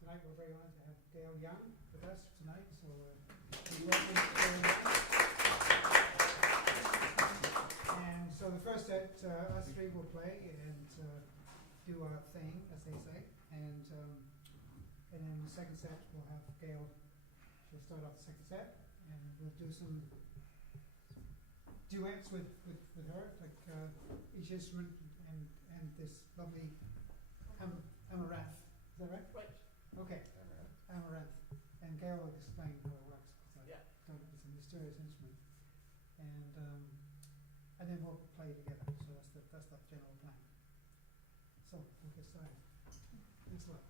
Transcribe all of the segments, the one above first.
tonight we're very honoured to have Gilliam with us tonight. So we welcome Gilliam. And so the first set, us three will play and do our thing, as they say. And then the second set we'll have Gail. She'll start off the second set, and we'll do some duets with her, like each instrument and this lovely amaranth. Is that right? Right. Okay. Amaranth. And Gail will explain how it works. Yeah. It's a mysterious instrument. And then we'll play together. So that's the general plan. So we'll get started. Thanks a lot.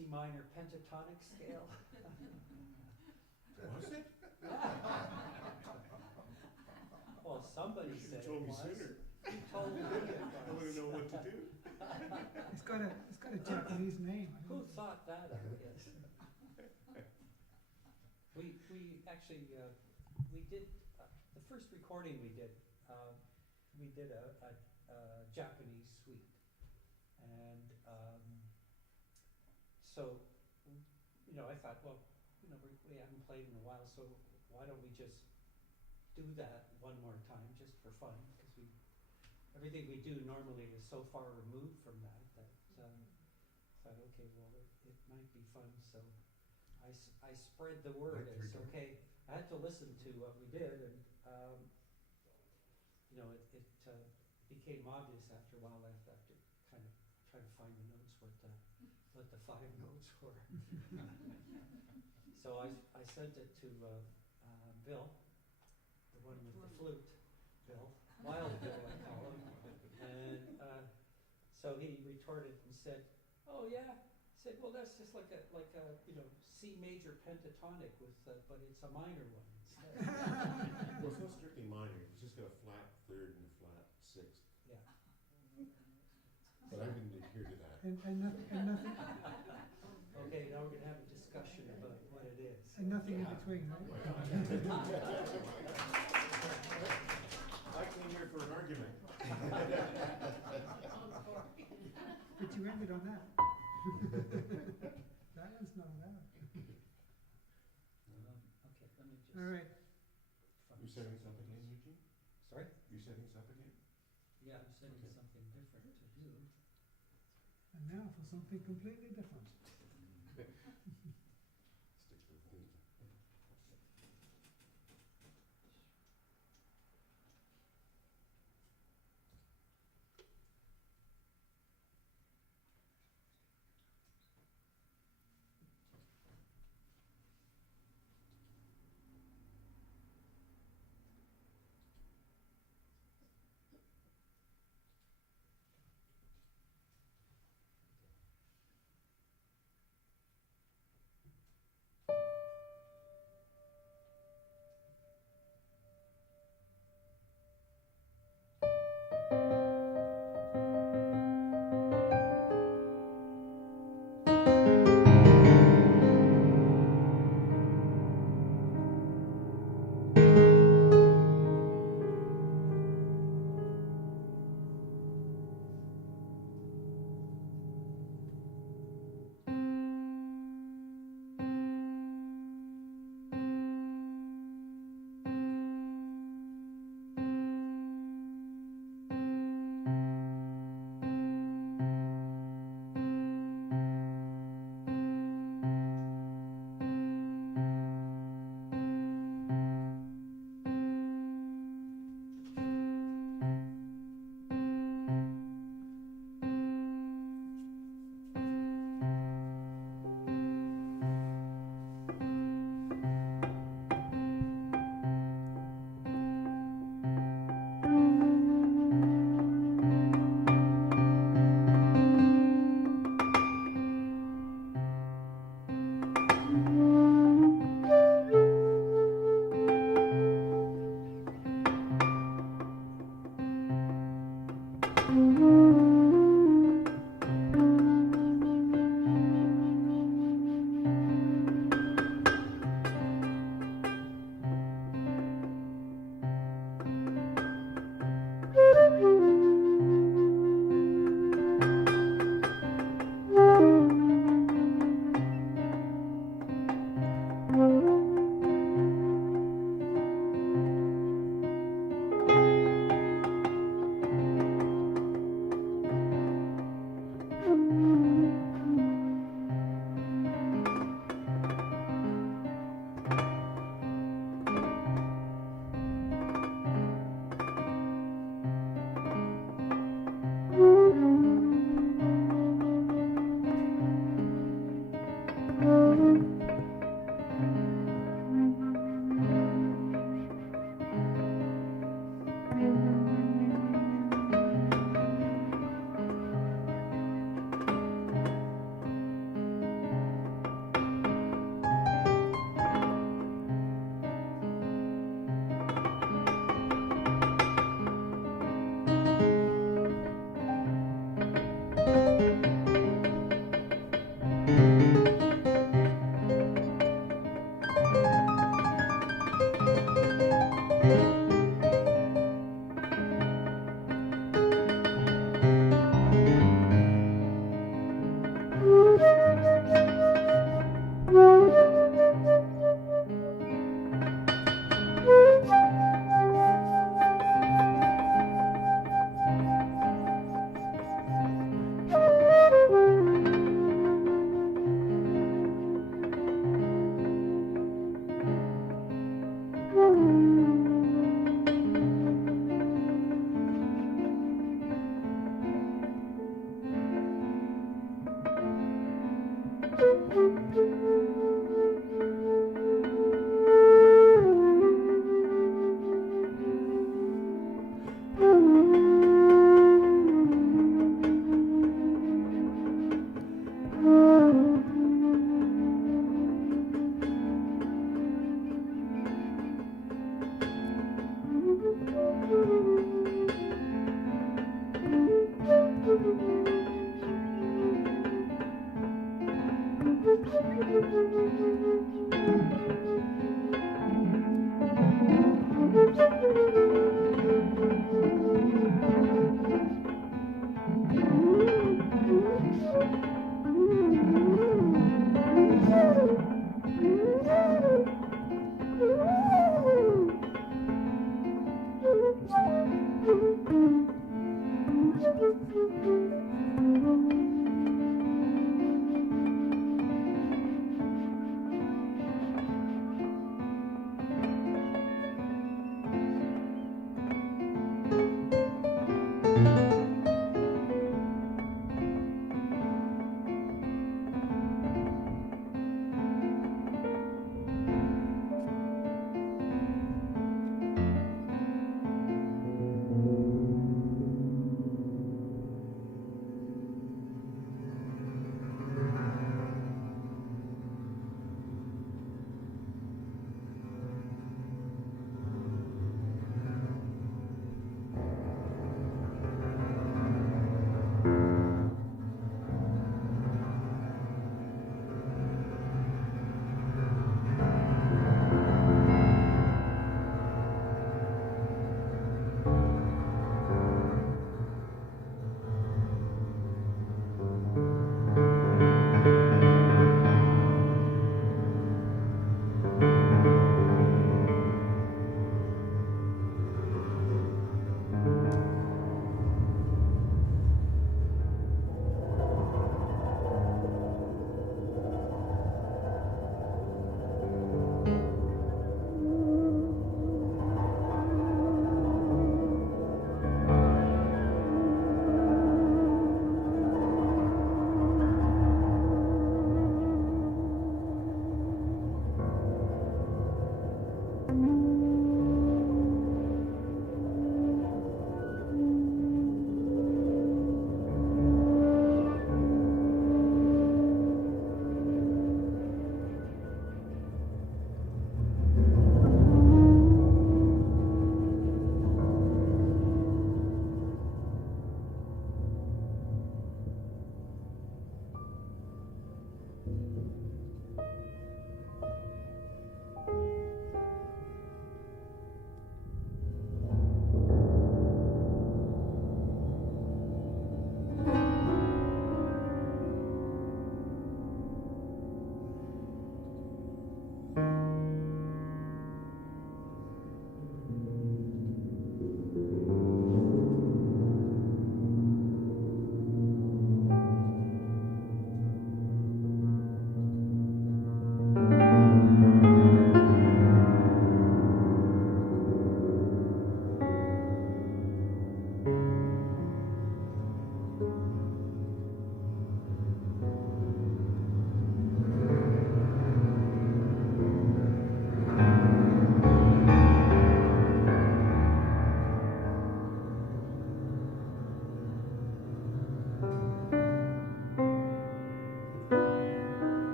C minor pentatonic scale. Was it? Well, somebody You should said have told it me was. sooner. You told me it I want to was. know what to do. It's got a Japanese name. I Who think. thought that up? Yes. We actually we did the first recording we did a Japanese suite, and so I thought, well, we haven't played in a while, so why don't we just do that one more time just for fun, because everything we do normally is so far removed from that thought, okay, well, it might be fun. So I spread the word Like as, three okay, I had to listen to what we did, and it became obvious after a while, after kind of trying to find the notes, what the 5 notes were. So I sent it to Bill, the one with the flute, Bill, Wild Bill I call him, and so he retorted and said, "Oh yeah." I said, "Well, that's just like a C major pentatonic with, but it's a minor one instead." Well, it's not strictly minor. It's just got a flat third and a flat sixth. Yeah. But I didn't adhere to that. And nothing, Okay, now we're gonna have a discussion about what it is. and nothing in between, right? I came here for an argument. But you ended on that. That one's not allowed. Okay, let me just. All right. You're setting us up again, Eugene? Sorry? You're setting us up again? Yeah, I'm setting Okay. something different to do. And now for something completely different. Stick to the theme.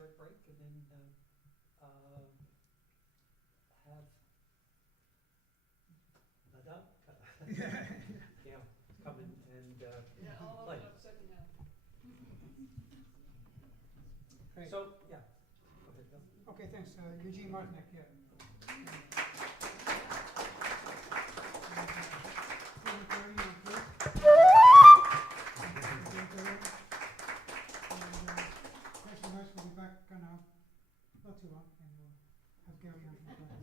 short break and then, have Madame, Gail, come in and, Yeah, I'll play. open up second half. Great. So, yeah, go ahead, Bill. Okay, thanks. Eugene Martinek, yeah. Actually, most will be back, not too long, and we'll have Gilliam from class.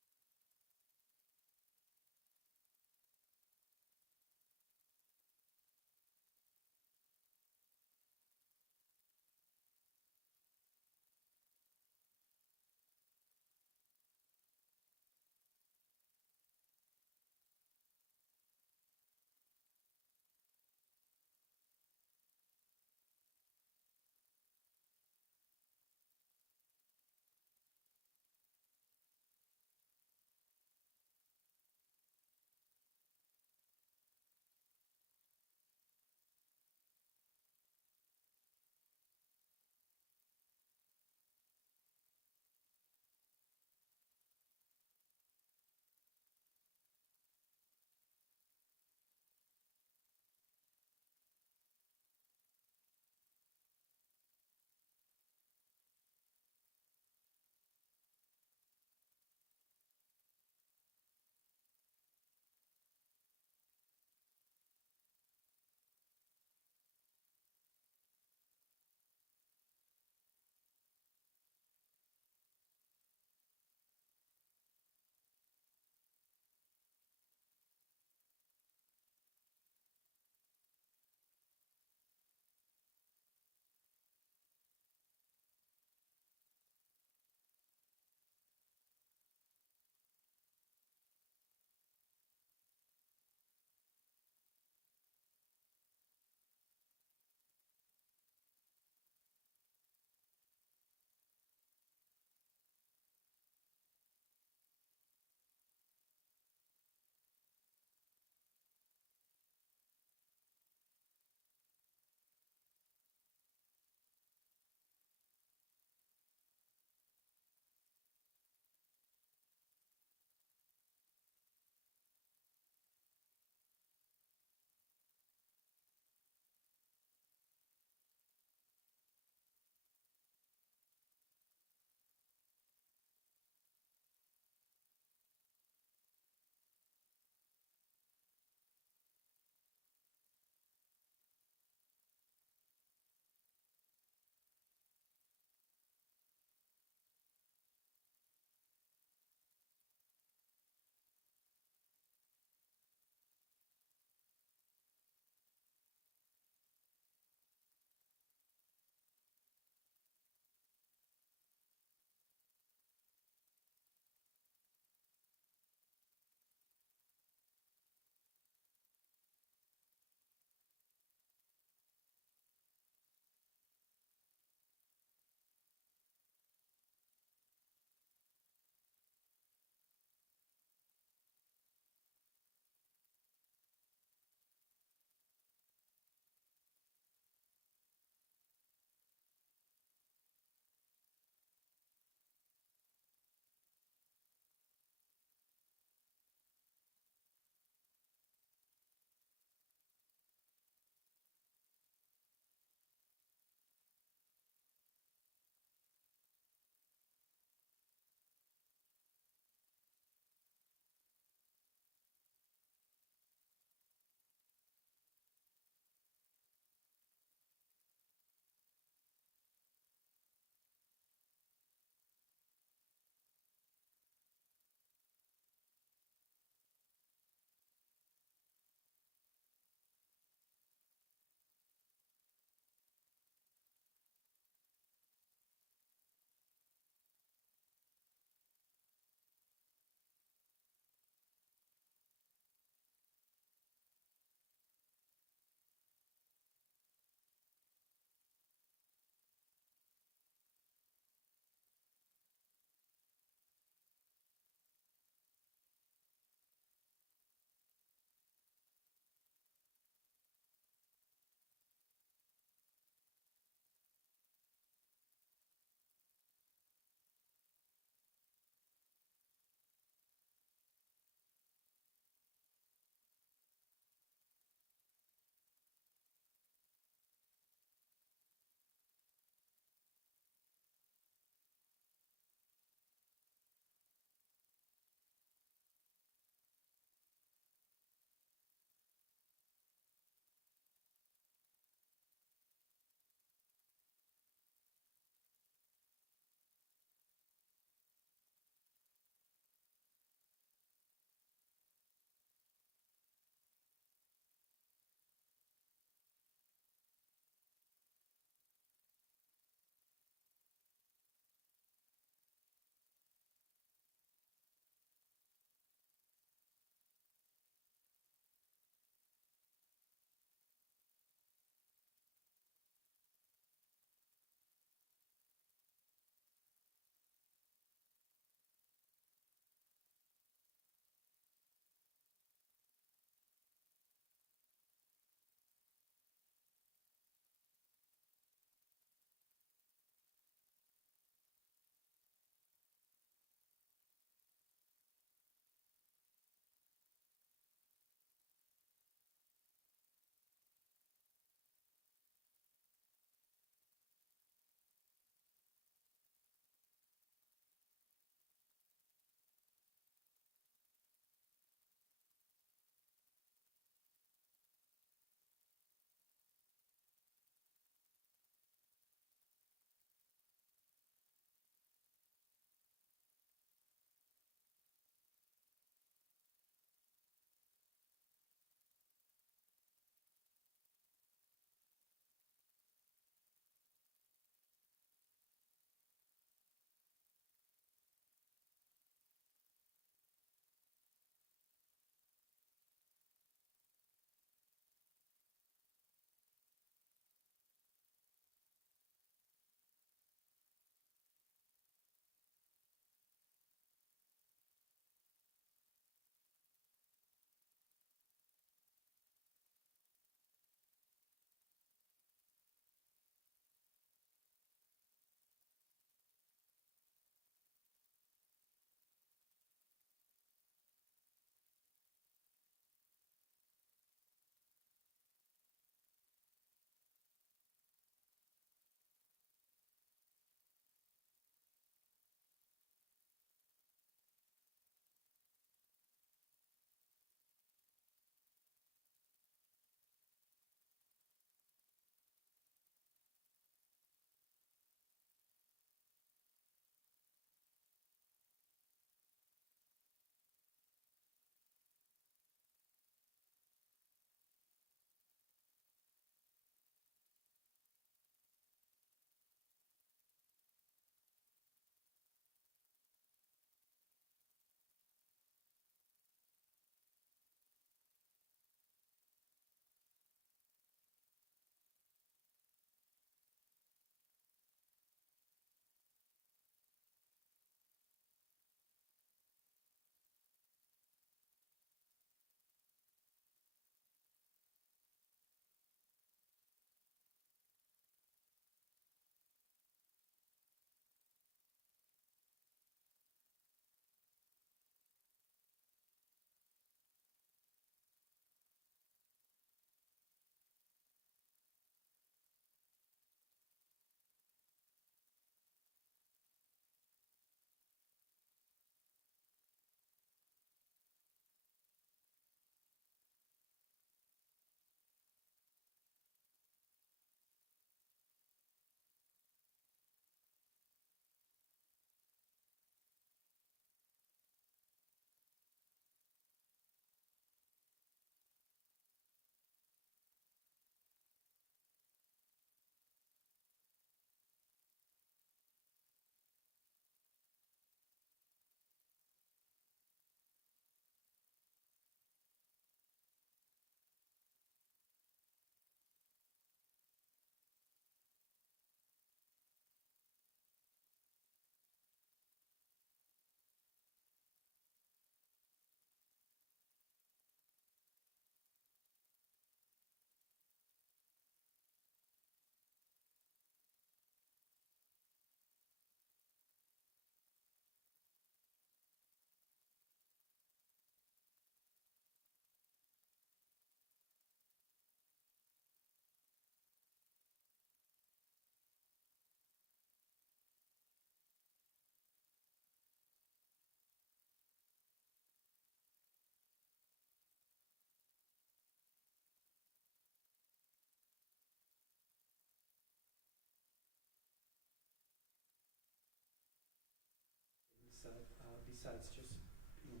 besides just, you know,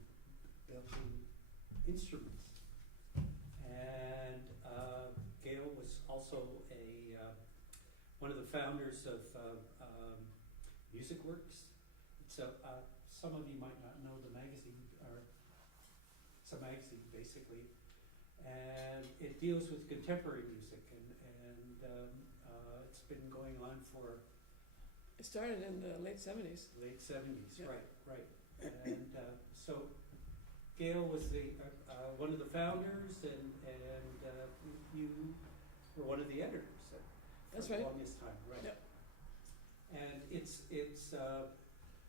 building instruments. And Gail was also one of the founders of Music Works. It's some of you might not know the magazine, or it's a magazine basically, and it deals with contemporary music, and it's been going on for It started in the late 70s. late 70s, Yeah. right. And so Gail was one of the founders, and you were one of the editors That's for the right. longest time, right? Yep. And it's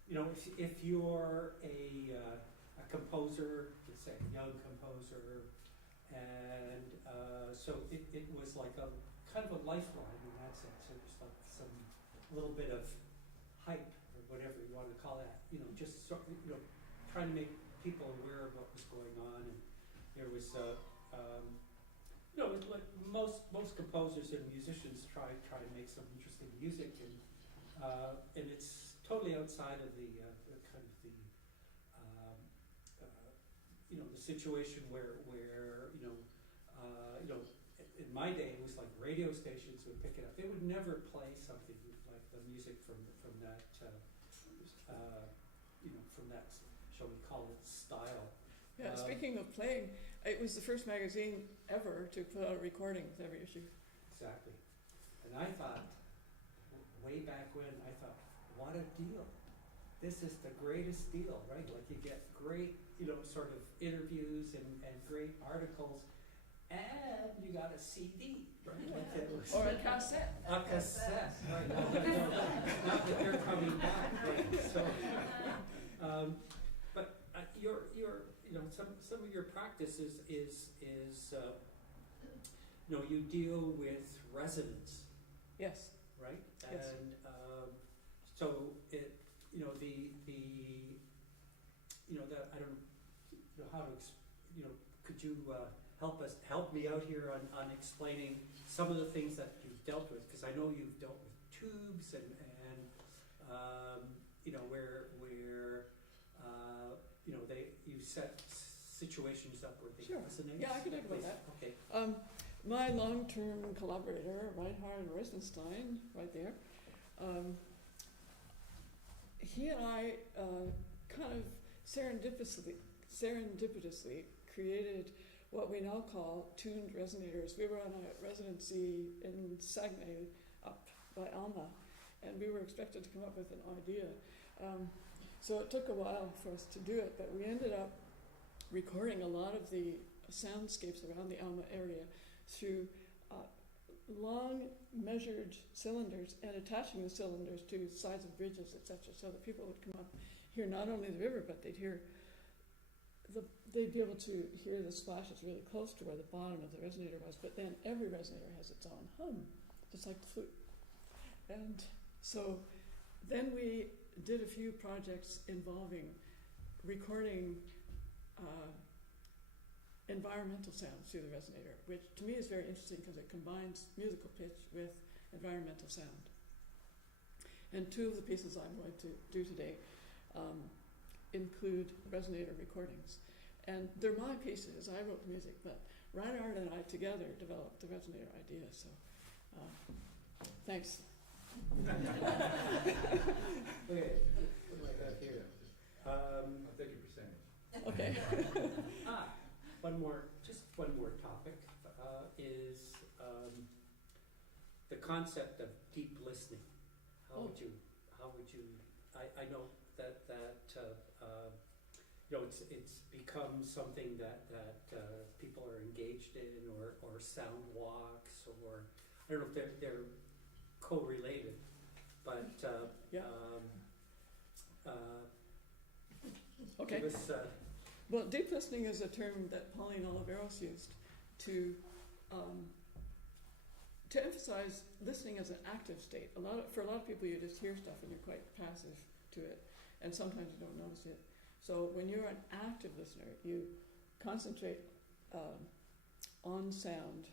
you know, if you're a composer, let's say a young composer, and so it was like a kind of a lifeline in that sense. It was like some little bit of hype or whatever you want to call that. You know, just sort of, you know, trying to make people aware of what was going on, and there was you know, it's like most composers and musicians try to make some interesting music, and it's totally outside of the kind of the you know, the situation where you know in my day it was like radio stations would pick it up. They would never play something like the music from that you know, from that, shall we call it, style. Yeah, speaking of playing, it was the first magazine ever to put out a recording with every issue. Exactly. And I thought, way back when, I thought, what a deal. This is the greatest deal, right? Like you get great, you know, sort of interviews and great articles, and you got a CD, right? Like it was, Or a cassette. a cassette, right? Not that they're coming back, right? So, but your you know, some of your practice is you know, you deal with residents, Yes. right? Yes. And so it, you know, the you know, that I don't know how to you know, could you help me out here on explaining some of the things that you've dealt with, because I know you've dealt with tubes and you know, where you know, you set situations up where they Sure. resonate. Yeah, I could talk about that. Okay. My long-term collaborator, Reinhard Rosenstein, right there, he and I kind of serendipitously created what we now call tuned resonators. We were on a residency in Saguenay up by Alma, and we were expected to come up with an idea. So it took a while for us to do it, but we ended up recording a lot of the soundscapes around the Alma area through long measured cylinders and attaching the cylinders to sides of bridges, etc., so that people would come up, hear not only the river, but they'd be able to hear the splashes really close to where the bottom of the resonator was, but then every resonator has its own hum, just like the flute. And so then we did a few projects involving recording environmental sounds through the resonator, which to me is very interesting because it combines musical pitch with environmental sound. And two of the pieces I'm going to do today include resonator recordings. And they're my pieces, I wrote the music, but Reinhard and I together developed the resonator idea, so thanks. Okay, what do I got here? I'll take your percentage. Okay. One more topic is the concept of deep listening. How would you? I know that you know, it's become something that people are engaged in, or sound walks, or I don't know if they're co-related, but Yeah. Okay. give us, Well, deep listening is a term that Pauline Oliveros used to emphasize listening as an active state. For a lot of people, you just hear stuff and you're quite passive to it, and sometimes you don't notice it. So when you're an active listener, you concentrate on sound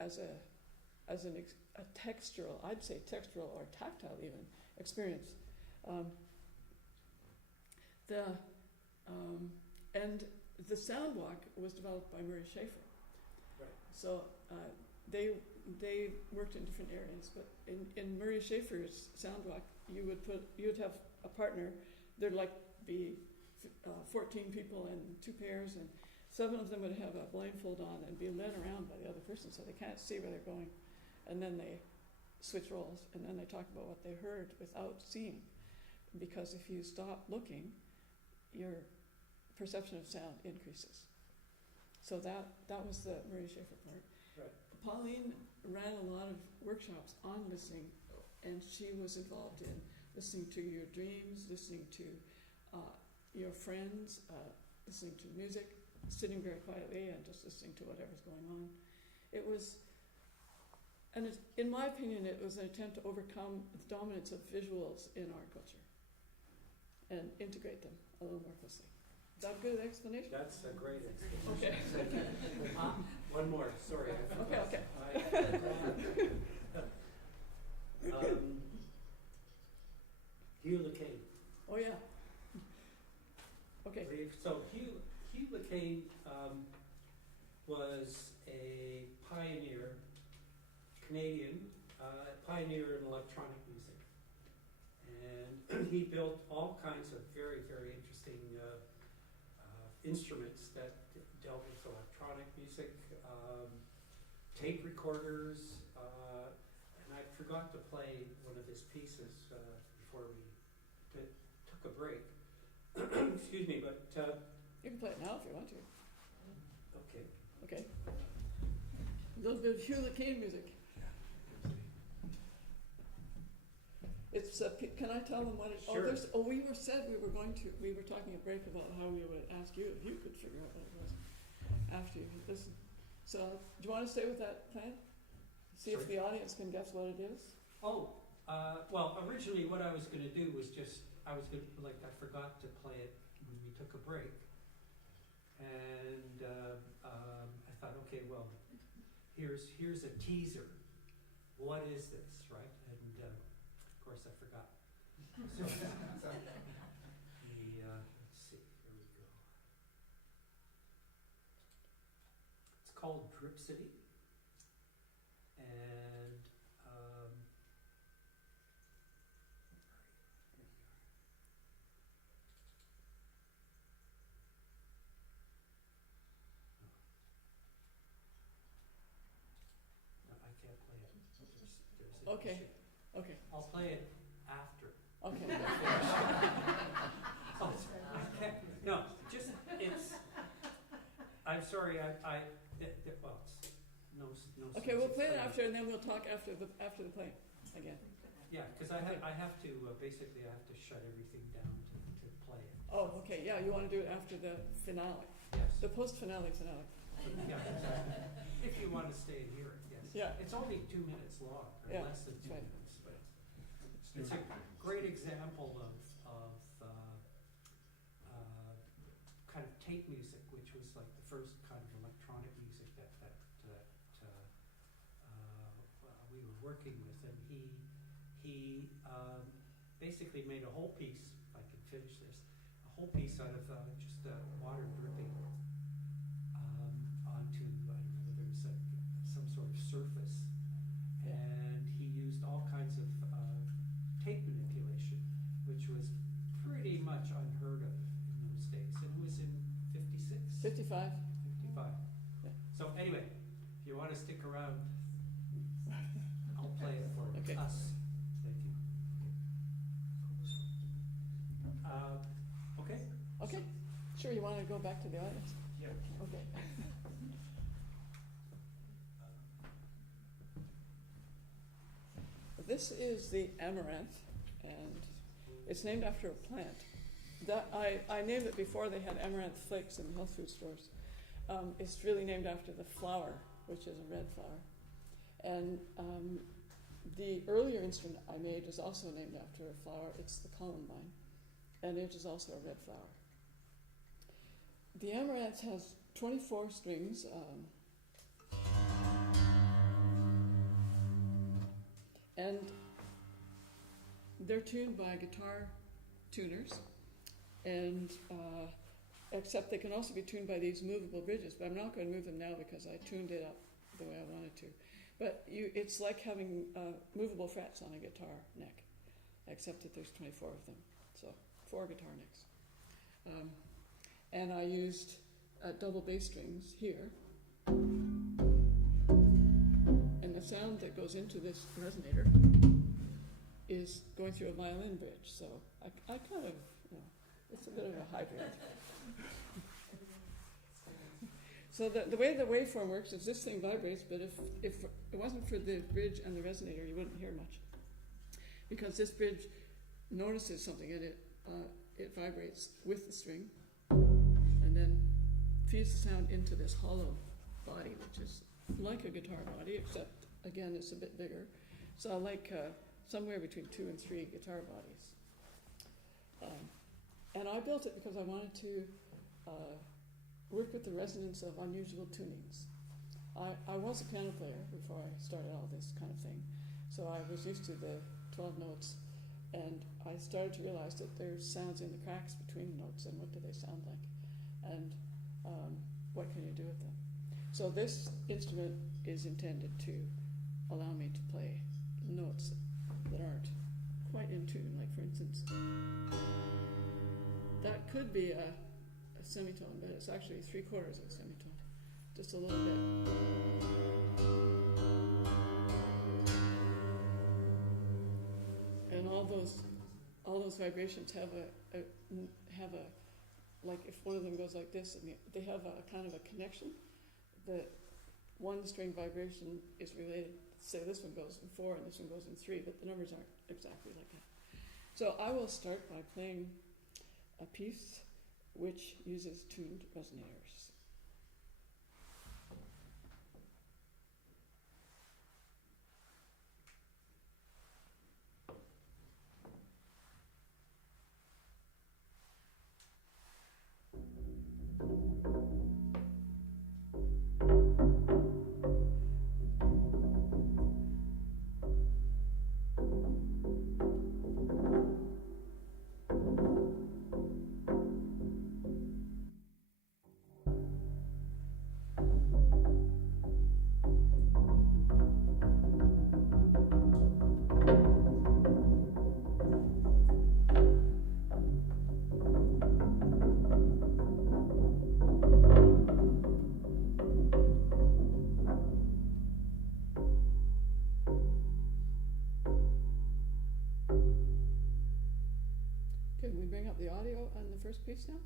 as a textural, I'd say textural or tactile even experience. And the sound walk was developed by Murray Schaefer. Right. So they worked in different areas, but in Murray Schaefer's sound walk, you would have a partner. There'd like be 14 people in 2 pairs, and 7 of them would have a blindfold on and be led around by the other person, so they can't see where they're going. And then they switch roles, and then they talk about what they heard without seeing. Because if you stop looking, your perception of sound increases. So that was the Murray Schaefer part. Right. Pauline ran a lot of workshops on listening, and she was involved in listening to your dreams, listening to your friends, listening to music, sitting very quietly and just listening to whatever's going on. It was, and in my opinion, it was an attempt to overcome the dominance of visuals in our culture and integrate them a little more closely. Is that a good explanation? That's a great explanation. Okay. Thank you. One more, sorry. I forgot. Okay. Hugh LeCain. Oh yeah. Okay. So Hugh LeCain was a pioneer, Canadian pioneer in electronic music, and he built all kinds of very, very interesting instruments that dealt with electronic music, tape recorders, and I forgot to play one of his pieces before we took a break. Excuse me, but You can play it now if you want to. okay. Okay. A little bit of Hugh LeCain music. It's can I tell them what it? Sure. We were talking at break about how we would ask you if you could figure out what it was after you listen. So do you want to stay with that plan? See if Sure. the audience can guess what it is. Oh, well, originally what I was going to do was I forgot to play it when we took a break. And I thought, okay, well, here's a teaser. What is this, right? And of course I forgot. So, let's see, here we go. It's called Drip City. And no, I can't play it. There's an Okay. issue. Okay. I'll play it after. Okay. Oh, I can't, no, just, I'm sorry, well, it's, no. Okay, sense we'll play it explaining. after, and then we'll talk after the playing again. Yeah, because I have to, basically I have to shut everything down to play it. Oh, okay. Yeah, you want to do it after the finale, Yes. the post-finale finale. Yeah, exactly. If you want to stay and hear it, yes. Yeah. It's only 2 minutes long, or Yeah, less than that's 2 right. minutes, but it's a great example of kind of tape music, which was like the first kind of electronic music that we were working with, and he basically made a whole piece, if I can finish this, a whole piece out of just water dripping onto, I don't know whether it was some sort of surface, and he used all kinds of tape manipulation, which was pretty much unheard of in those days, and it was in 56? 55. 55. Yeah. So anyway, if you want to stick around, I'll play it for Okay. us. Thank you. Okay? Okay. Sure, you want to go back to the audience? Yeah. Okay. This is the amaranth, and it's named after a plant. That I named it before they had amaranth flakes in the health food stores. It's really named after the flower, which is a red flower. And the earlier instrument I made is also named after a flower. It's the columbine, and it is also a red flower. The amaranth has 24 strings. And they're tuned by guitar tuners, and except they can also be tuned by these movable bridges, but I'm not going to move them now because I tuned it up the way I wanted to. But it's like having movable frets on a guitar neck, except that there's 24 of them, so 4 guitar necks. And I used double bass strings here, and the sound that goes into this resonator is going through a violin bridge, so I kind of, it's a bit of a hybrid. So the way the waveform works is this thing vibrates, but if it wasn't for the bridge and the resonator, you wouldn't hear much. Because this bridge notices something and it vibrates with the string and then feeds the sound into this hollow body, which is like a guitar body, except again it's a bit bigger. So like somewhere between 2 and 3 guitar bodies. And I built it because I wanted to work with the resonance of unusual tunings. I was a piano player before I started all this kind of thing, so I was used to the 12 notes, and I started to realize that there's sounds in the cracks between the notes, and what do they sound like, and what can you do with them. So this instrument is intended to allow me to play notes that aren't quite in tune, like for instance, that could be a semitone, but it's actually 3/4 of a semitone, just a little bit. And all those vibrations have a like if one of them goes like this, and they have a kind of a connection. The one string vibration is related. Say this one goes in 4 and this one goes in 3, but the numbers aren't exactly like that. So I will start by playing a piece which uses tuned resonators. Can we bring up the audio on the first piece now?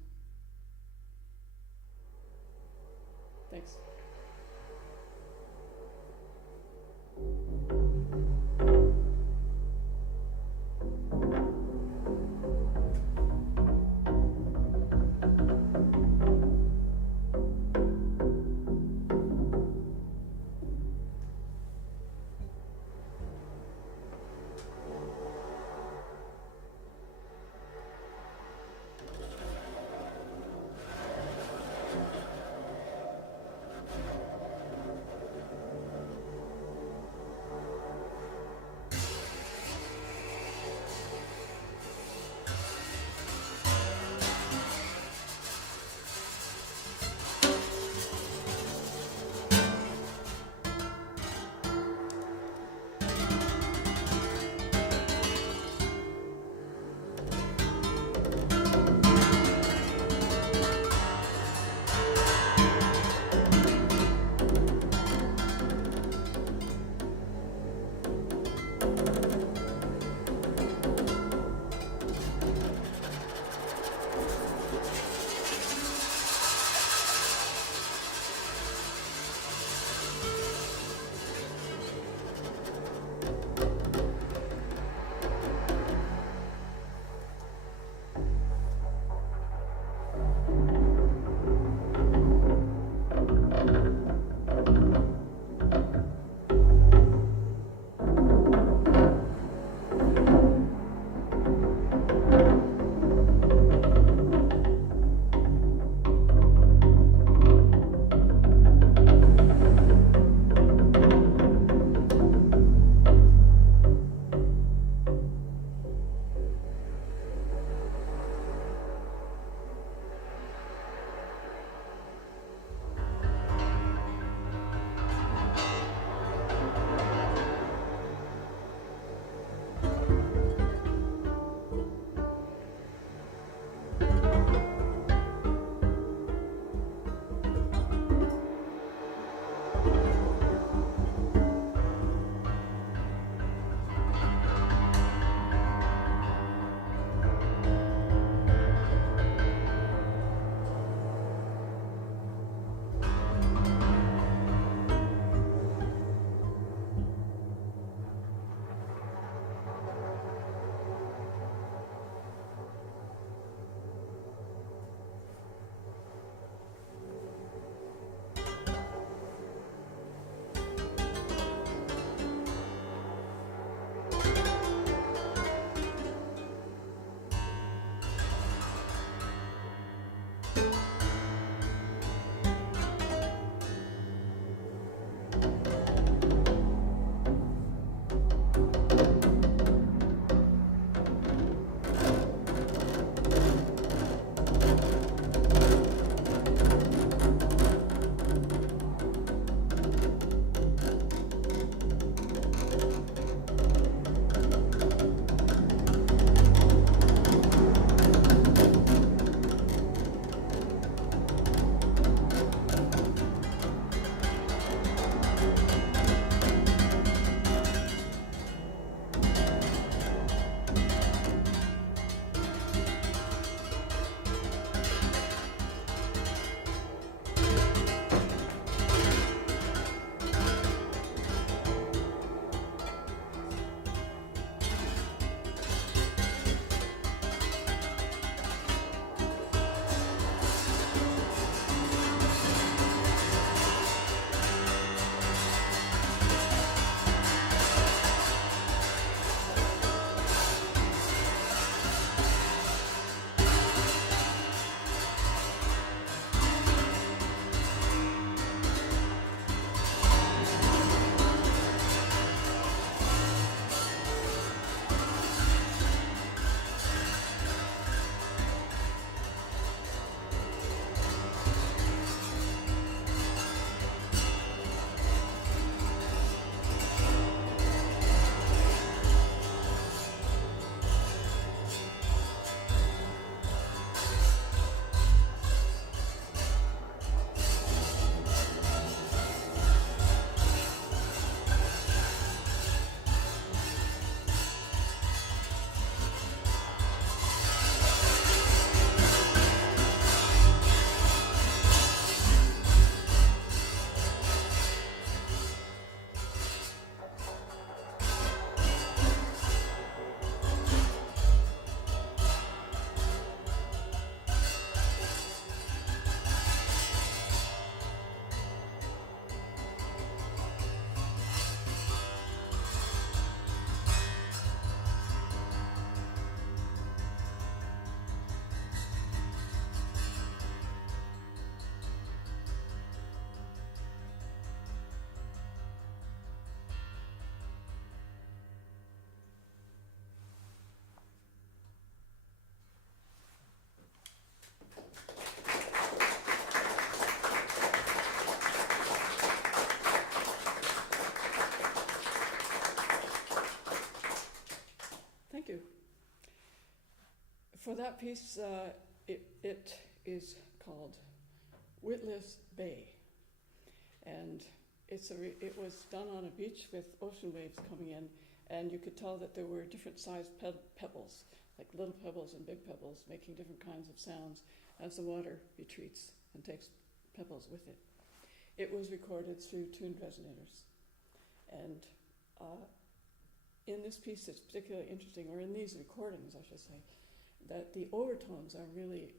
Thanks. that piece, it is called Witless Bay. And it was done on a beach with ocean waves coming in, and you could tell that there were different sized pebbles, like little pebbles and big pebbles, making different kinds of sounds as the water retreats and takes pebbles with it. It was recorded through tuned resonators. And in this piece, it's particularly interesting, or in these recordings, I should say, that the overtones are really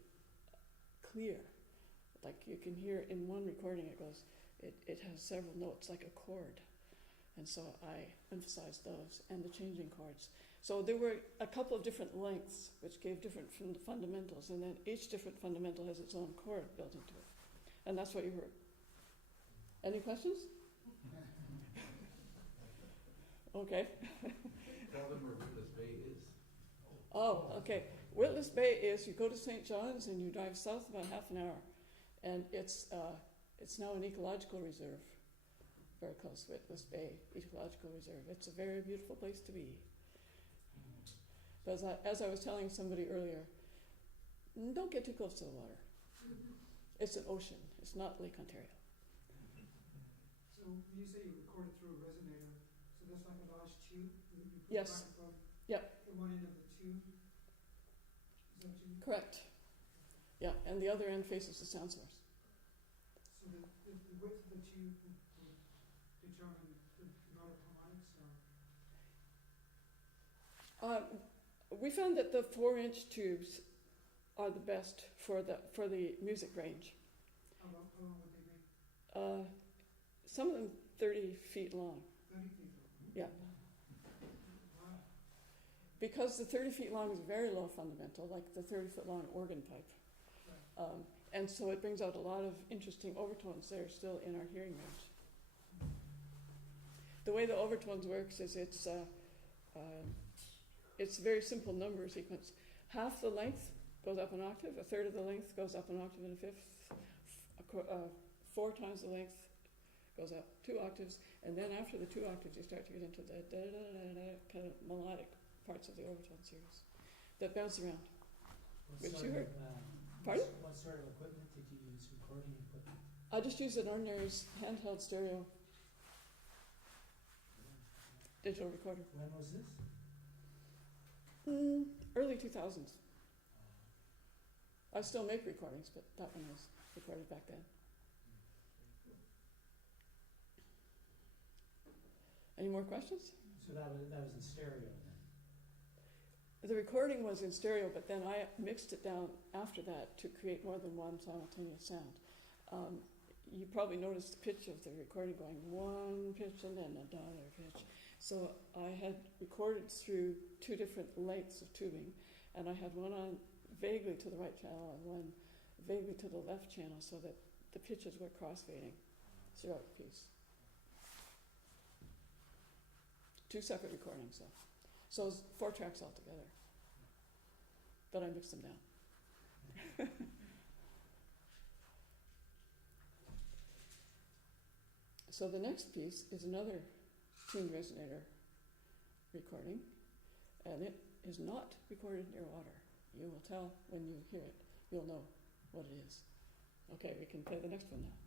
clear. Like you can hear in one recording, it has several notes like a chord. And so I emphasized those and the changing chords. So there were a couple of different lengths which gave different fundamentals, and then each different fundamental has its own chord built into it. And that's what you heard. Any questions? Okay. Tell them where Witless Bay is. Oh, okay. Witless Bay is, you go to St. John's and you drive south about half an hour, and it's now an ecological reserve, very close to Witless Bay Ecological Reserve. It's a very beautiful place to be. But as I was telling somebody earlier, don't get too close to the water. It's an ocean. It's not Lake Ontario. So when you say you recorded through a resonator, so that's like a large tube? You put Yes. the microphone Yep. at one end of the tube? Is that what you mean? Correct. Yeah, and the other end faces the sound source. So the width of the tube would determine the amount of harmonics, or? We found that the 4-inch tubes are the best for the music range. How long would they be? Some of them 30 feet long. 30 feet? Yeah. Wow. Because the 30 feet long is very low fundamental, like the 30-foot long organ pipe. Right. And so it brings out a lot of interesting overtones that are still in our hearing range. The way the overtones works is it's a very simple number sequence. Half the length goes up an octave, a third of the length goes up an octave and a fifth, 4 times the length goes up 2 octaves, and then after the 2 octaves you start to get into the da-da-da-da-da kind of melodic parts of the overtone series that bounce around. Which you heard. Pardon? What sort of equipment did you use, recording equipment? I just used an ordinary handheld stereo digital recorder. When was this? Early 2000s. I still make recordings, but that one was recorded back then. Any more questions? So that was in stereo then? The recording was in stereo, but then I mixed it down after that to create more than one simultaneous sound. You probably noticed the pitch of the recording going one pitch and then another pitch. So I had recorded through 2 different lengths of tubing, and I had one on vaguely to the right channel and one vaguely to the left channel, so that the pitches were crossfading throughout the piece. 2 separate recordings though. So it's 4 tracks altogether. But I mixed them down. So the next piece is another tuned resonator recording, and it is not recorded near water. You will tell when you hear it. You'll know what it is. Okay, we can play the next one now.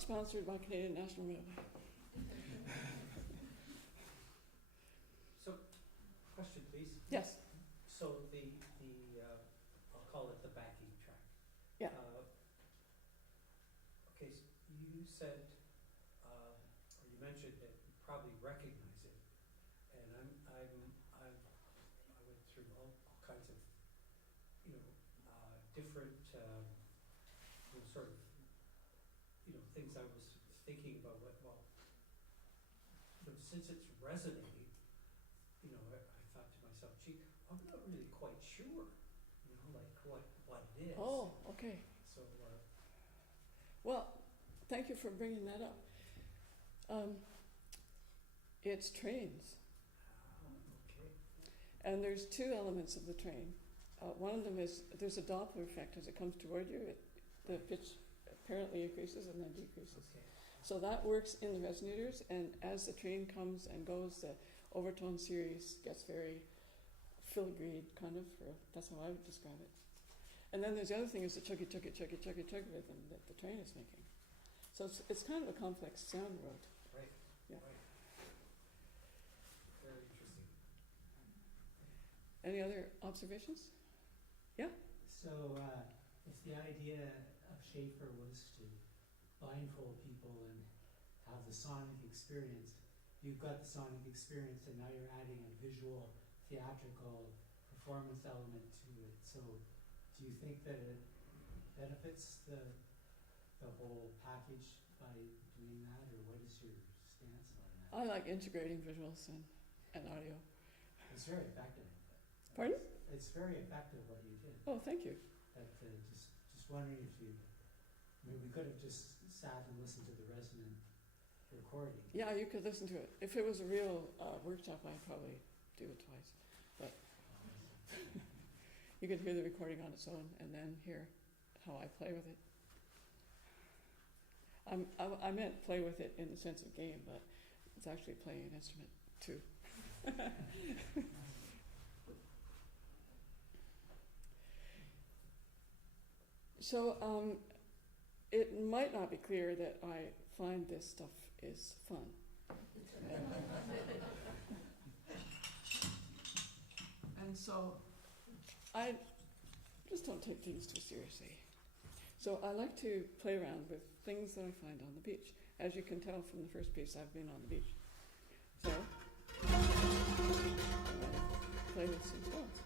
not sponsored by Canadian National Railway. So, question please? Yes. So I'll call it the backing track. Yeah. Okay, so you said, or you mentioned that you probably recognize it, and I went through all kinds of, different, sort of, things I was thinking about since it's resonating, I thought to myself, gee, I'm not really quite sure, like what it is. Oh, okay. So, Well, thank you for bringing that up. It's trains, okay. and there's two elements of the train. One of them is there's a Doppler effect as it comes toward you. The pitch apparently increases and then decreases. Okay. So that works in the resonators, and as the train comes and goes, the overtone series gets very filigreed, kind of. That's how I would describe it. And then there's the other thing is the chuggy rhythm that the train is making. So it's kind of a complex sound world. Right. Yeah. Right. Very interesting. Any other observations? So, if the idea of Schaefer was to blindfold people and have the sonic experience, you've got the sonic experience and now you're adding a visual, theatrical performance element to it. So, do you think that it benefits the whole package by doing that, or what is your stance on that? I like integrating visuals and audio. It's very effective. Pardon? It's very effective what you did. Oh, thank you. But just wondering if you, we could have just sat and listened to the resonant recording. Yeah, you could listen to it. If it was a real workshop, I'd probably do it twice. But you could hear the recording on its own and then hear how I play with it. I meant play with it in the sense of game, but it's actually playing an instrument too. So it might not be clear that I find this stuff is fun. And so I just don't take things too seriously. So I like to play around with things that I find on the beach. As you can tell from the first piece, I've been on the beach. So play with some stones.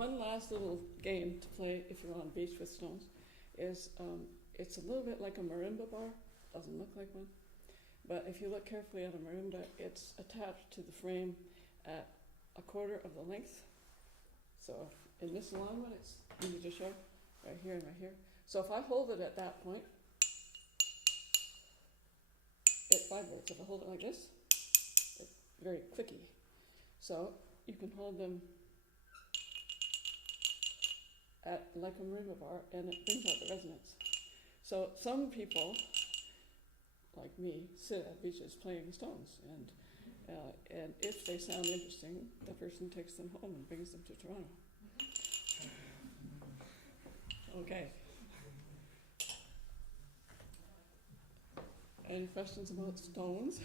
one last little game to play if you're on a beach with stones is it's a little bit like a marimba bar. Doesn't look like one. But if you look carefully at a marimba, it's attached to the frame at a quarter of the length. So in this long one, it's easy to show, right here and right here. So if I hold it at that point, it vibrates. If I hold it like this, it's very clicky. So you can hold them at like a marimba bar, and it brings out the resonance. So some people, like me, sit at beaches playing stones, and if they sound interesting, the person takes them home and brings them to Toronto. Okay. Any questions about stones?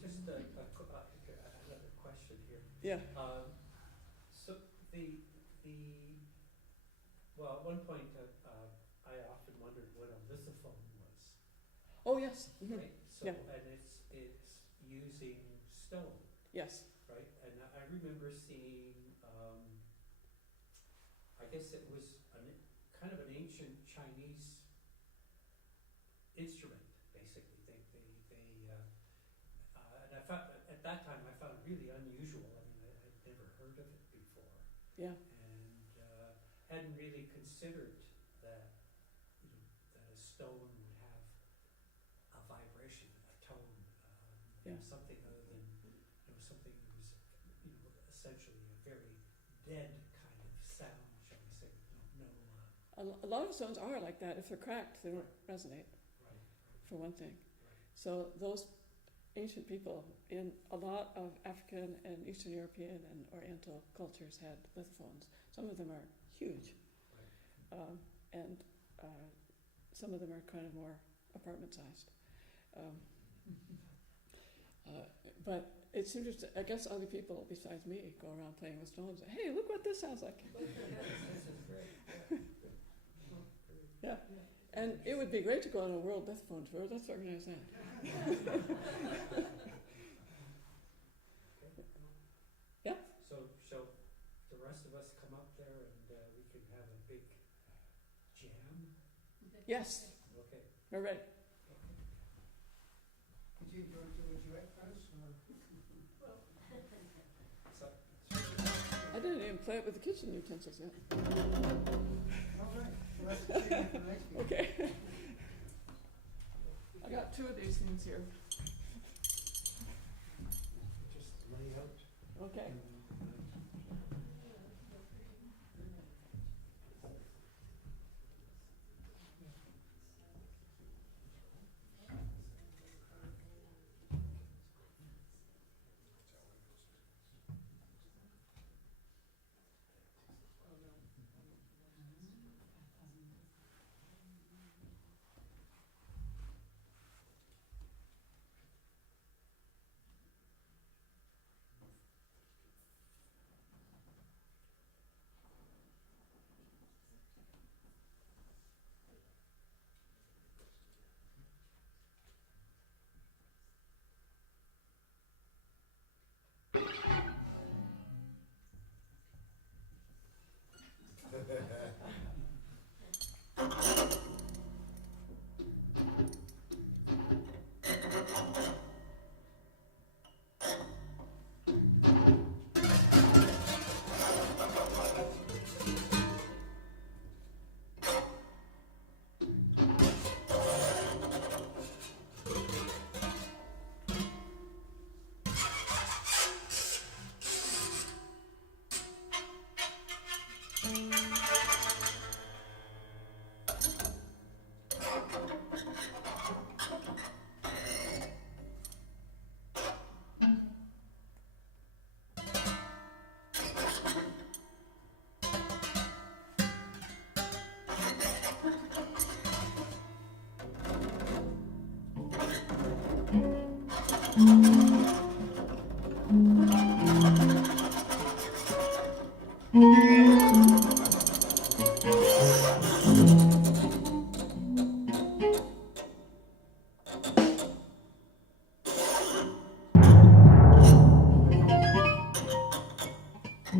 Just another question here. Yeah. So well, at one point I often wondered what a lithophone was. Oh yes. Mm-hmm. Right? So, Yeah. and it's using stone, Yes. right? And I remember seeing, I guess it was kind of an ancient Chinese instrument, basically. And I found, at that time, I found it really unusual. I mean, I'd never heard of it before. Yeah. And hadn't really considered that, that a stone would have a vibration, a tone, Yeah. something other than, something that was, essentially a very dead kind of sound, shall we say. A lot of stones are like that. If they're cracked, they don't resonate, Right. for one thing. Right. So those ancient people in a lot of African and Eastern European and Oriental cultures had lithophones. Some of them are huge, Right. and some of them are kind of more apartment-sized. But it's interesting. I guess other people besides me go around playing with stones. Hey, look what this sounds like. This is great. Yeah. And it would be great to go on a World Lithophone Tour. Let's organize that. Yeah. So shall the rest of us come up there and we can have a big jam? Yes, Okay. we're ready. Did you want to do a duet first, or? I didn't even play it with the kitchen utensils yet. All right, well, that's the thing for next week. Okay. I got two of these things here. Just lay out. Okay.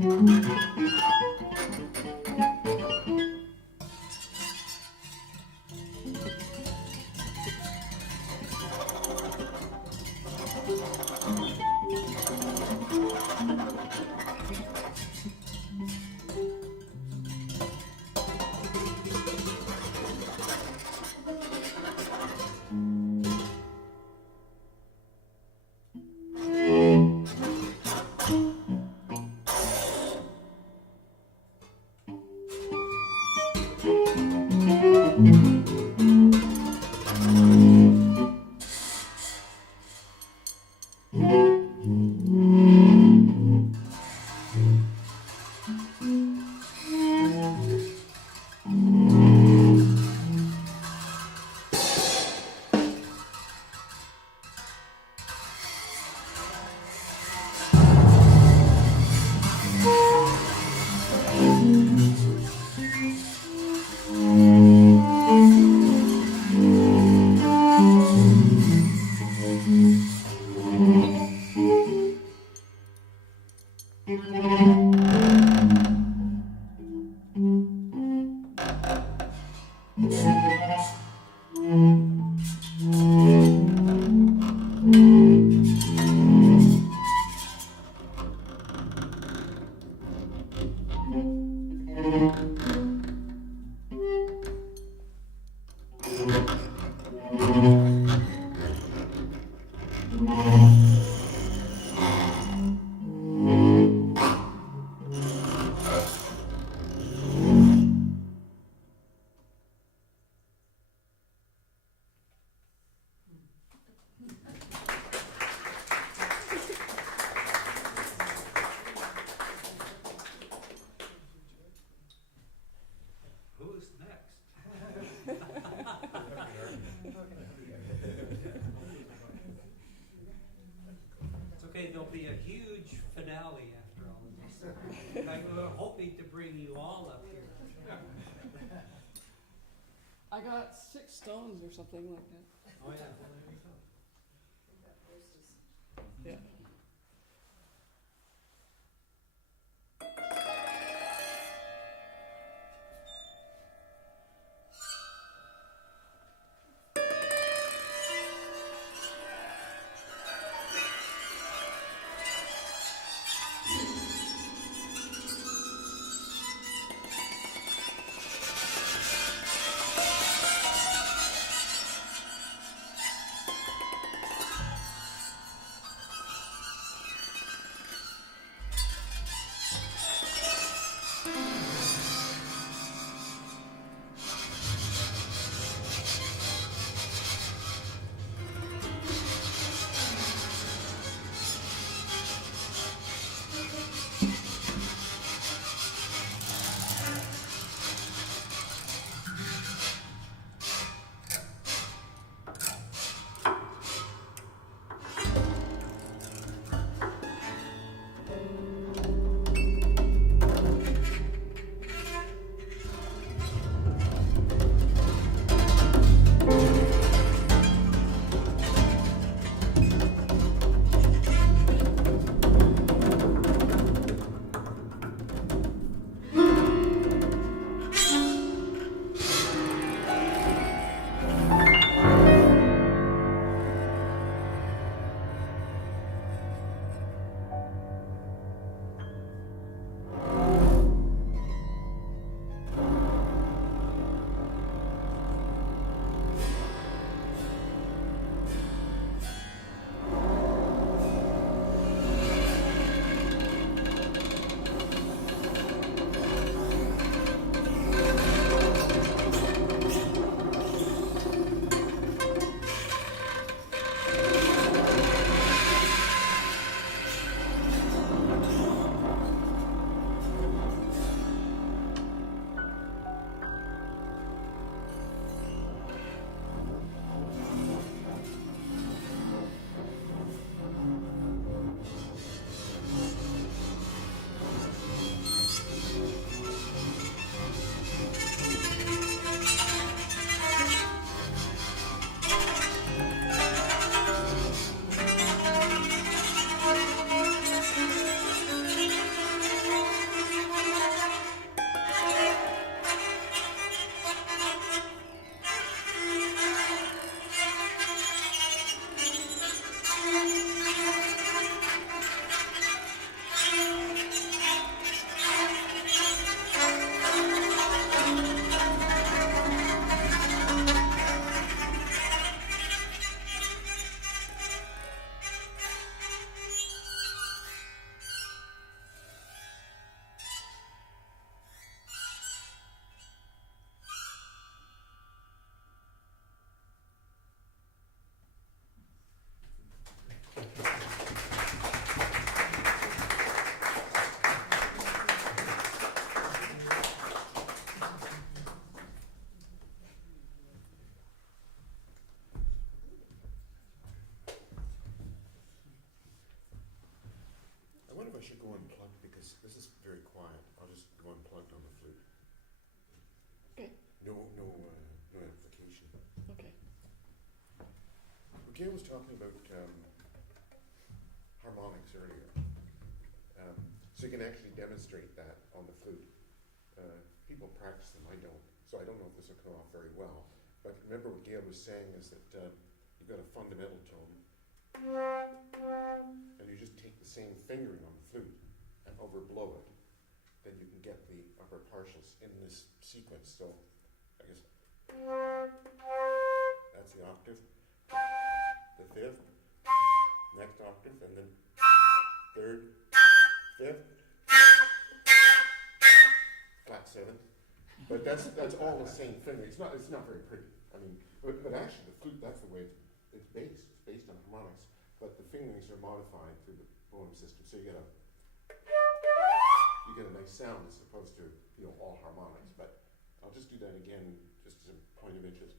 Who's next? It's okay, there'll be a huge finale after all of this. I'm hoping to bring you all up here. I got 6 stones or something like that. Oh, yeah, well, there you go. Yeah. I should go unplugged because this is very quiet. I'll just go unplugged on the flute. Okay. No amplification. Okay. Well, Gail was talking about harmonics earlier. So you can actually demonstrate that on the flute. People practice them, I don't. So I don't know if this will come off very well. But remember what Gail was saying is that you've got a fundamental tone, and you just take the same fingering on the flute and overblow it. Then you can get the upper partials in this sequence. So I guess that's the octave, the fifth, next octave, and then third, fifth, flat seventh. But that's all the same finger. It's not very pretty. I mean, but actually the flute, that's the way it's based. It's based on harmonics, but the fingerings are modified through the bowing system. So you get a nice sound as opposed to all harmonics. But I'll just do that again, just as a point of interest.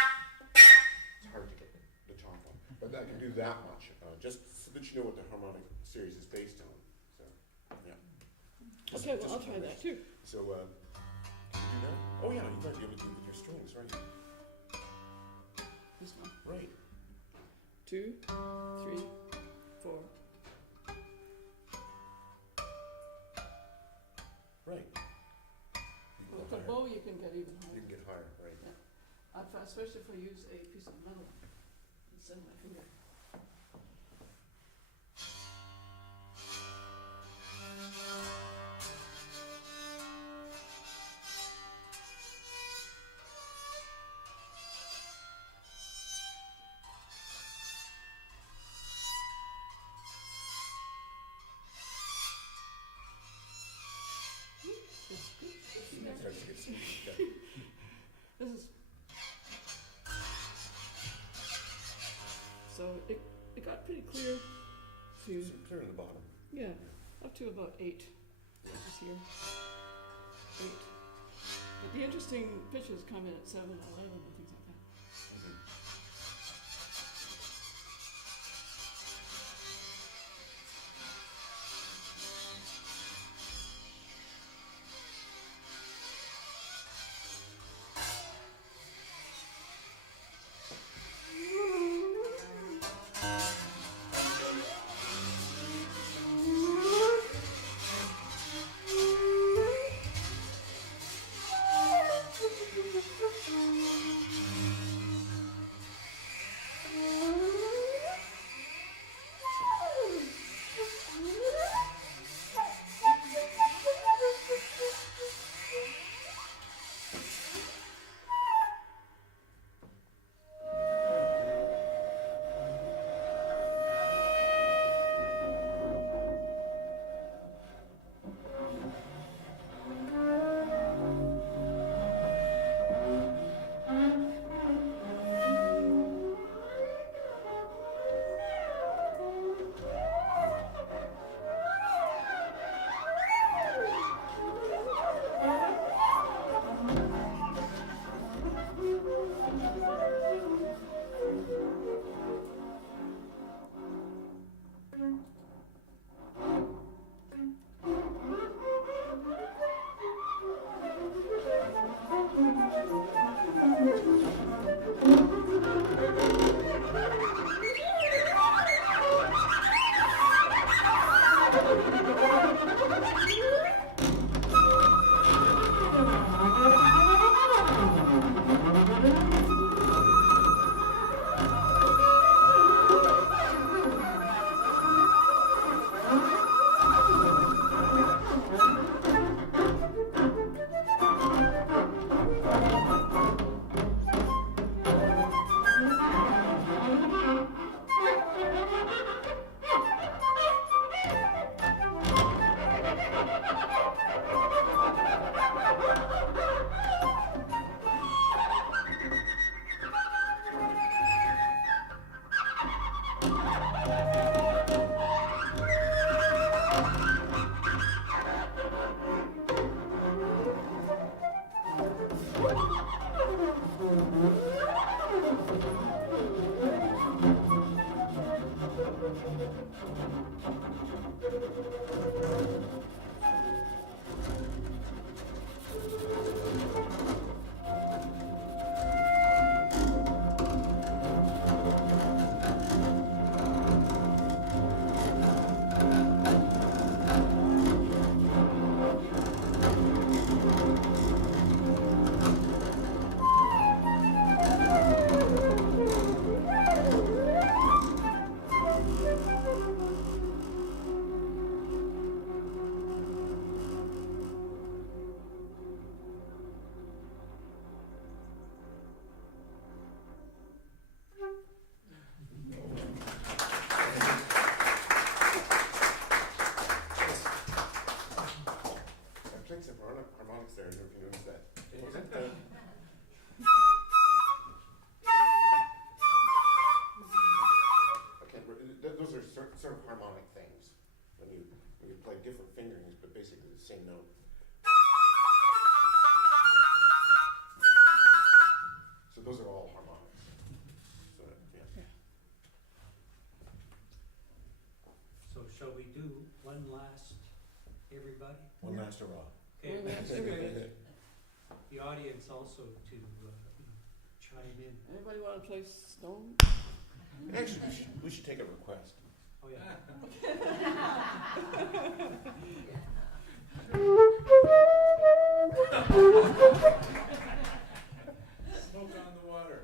It's hard to get the top one, but I can do that much, just so that you know what the harmonic series is based on. So, yeah. Okay, well, I'll try that too. So, can you do that? Oh yeah, you might be able to do it with your strings, right? This one. Right. 2, 3, 4. Right. You can With go the higher. bow, you can get even You higher. can get higher, right? Especially if I use a piece of metal instead of my finger. Starts to get sweet. Yeah. This is. So it got pretty clear to, So clear in the bottom. yeah, up to about 8 pitches here. 8. But the interesting pitches come in at 7 and 11 and things like that. Mhm. I played some harmonics there, I don't know if you noticed that. Wasn't that? Okay, those are sort of harmonic things when you play different fingerings, but basically the same note. So those are all harmonics. So yeah. So shall we do one last, everybody? One last hurrah. Okay, One last everybody. the audience also to chime in. Anybody want to play Stone? Actually, we should take a request. Oh, yeah. Smoke on the water.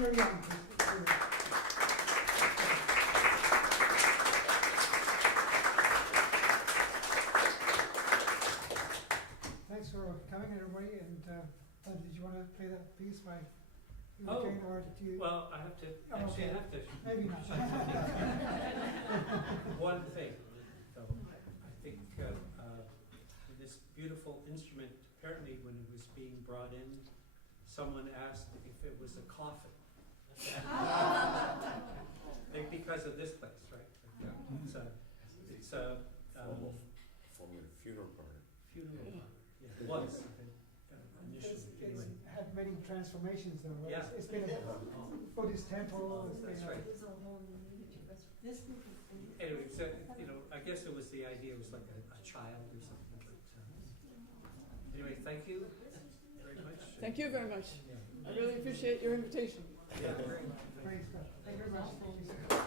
Very young. Thanks for coming, everybody, and did you want to play that piece by Oh, Jane, or did you? Well, I have to, Oh, actually, okay. I have to. Maybe not. One thing, though, I think this beautiful instrument, apparently when it was being brought in, someone asked if it was a coffin. Because of this place, right? It's a Formerly funeral parlor. funeral parlor. Yeah, it was initially. Anyway. It's had many transformations, though, right? Yeah. It's been a Buddhist temple. It's That's been right. Anyway, so, I guess it was the idea, it was like a child or something. But, anyway, thank you very much. Thank you very much. Yeah. I really appreciate your invitation. Yeah. Great stuff. Thank you very much.